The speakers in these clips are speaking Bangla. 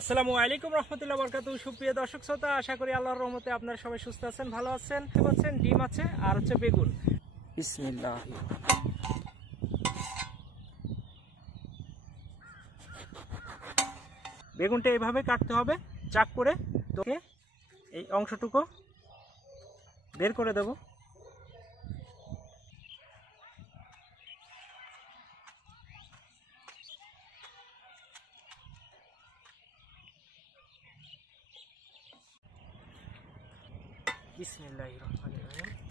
আসসালামু আলাইকুম রহমতুল্লাহ বরকাতু। সুপ্রিয় দর্শক শ্রোতা, আশা করি আল্লাহর রহমতে আপনারা সবাই সুস্থ আছেন, ভালো আছেন দেখতে পাচ্ছেন, ডিম আছে, আর হচ্ছে বেগুন। বিসমিল্লাহ। বেগুনটা এইভাবে কাটতে হবে, চাক করে তোকে এই অংশটুকু বের করে দেব। Bismillahirrahmanirrahim.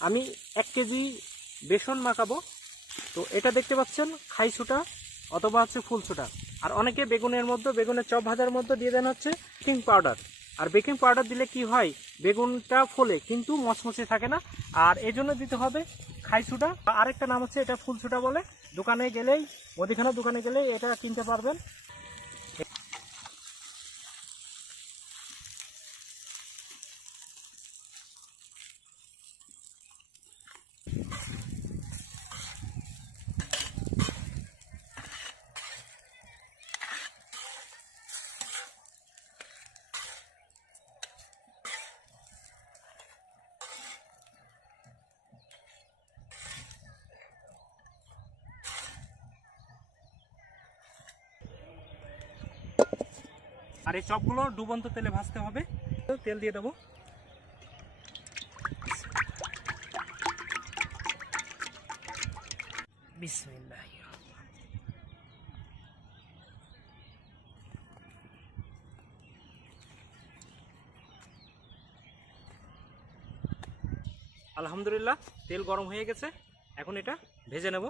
আমি এক কেজি বেসন মাখাবো। তো এটা দেখতে পাচ্ছেন খাইছুটা অথবা হচ্ছে ফুলছুটা আর অনেকে বেগুনের মধ্যে, বেগুনের চপ ভাজার মধ্যে দিয়ে দেন হচ্ছে বেকিং পাউডার। আর বেকিং পাউডার দিলে কি হয়, বেগুনটা ফোলে, কিন্তু মচমচে থাকে না। আর এই জন্য দিতে হবে খাইছুটা আরেকটা নাম হচ্ছে এটা ফুলছুটা বলে। দোকানে গেলেই মুদিখানা দোকানে গেলেই এটা কিনতে পারবেন। আর এই চপগুলো ডুবন্ত তেলে ভাজতে হবে। তেল দিয়ে দেবো। আলহামদুলিল্লাহ, তেল গরম হয়ে গেছে। এখন এটা ভেজে নেব।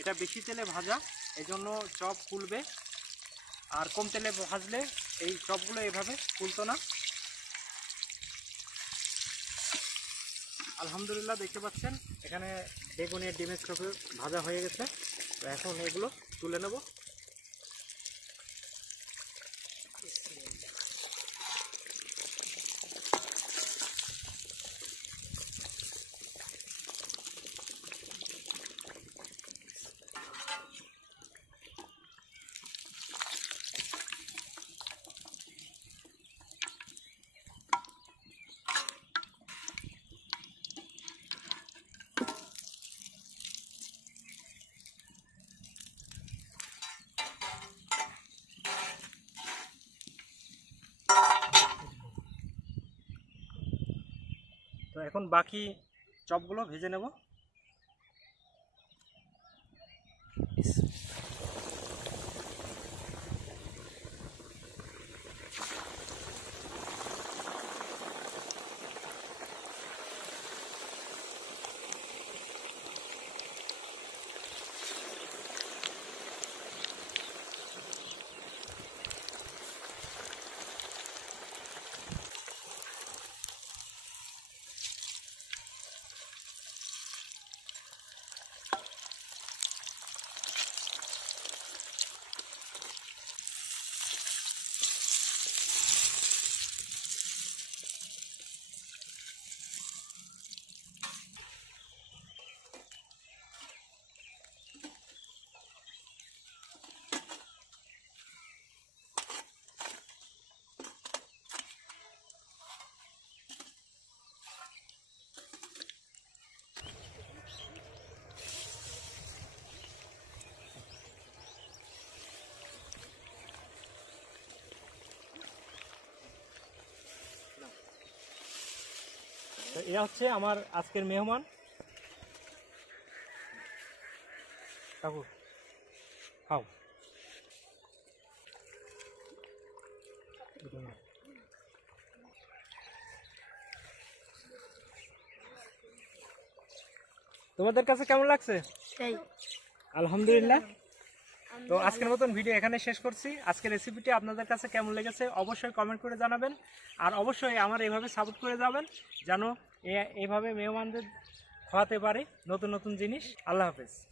এটা বেশি তেলে ভাজা, এজন্য চপ ফুলবে। আর কম তেলে ভাজলে এই চপগুলো এভাবে ফুলতো না। আলহামদুলিল্লাহ দেখতে পাচ্ছেন, এখানে বেগুনের ডিমের চপে ভাজা হয়ে গেছে। তো এখন এগুলো তুলে নেব। এখন বাকি চপগুলো ভেজে নেব। এরা হচ্ছে আমার আজকের মেহমান। কাকু খাও। তোমাদের কাছে কেমন লাগছে? আলহামদুলিল্লাহ। তো আজকের মতন ভিডিও এখানে শেষ করছি। আজকের রেসিপিটি আপনাদের কাছে কেমন লেগেছে অবশ্যই কমেন্ট করে জানাবেন। আর অবশ্যই আমার এইভাবে সাপোর্ট করে যাবেন, যেন এ- এইভাবে মেহমানদের খাওয়াতে পারে নতুন নতুন জিনিস। আল্লাহ হাফেজ।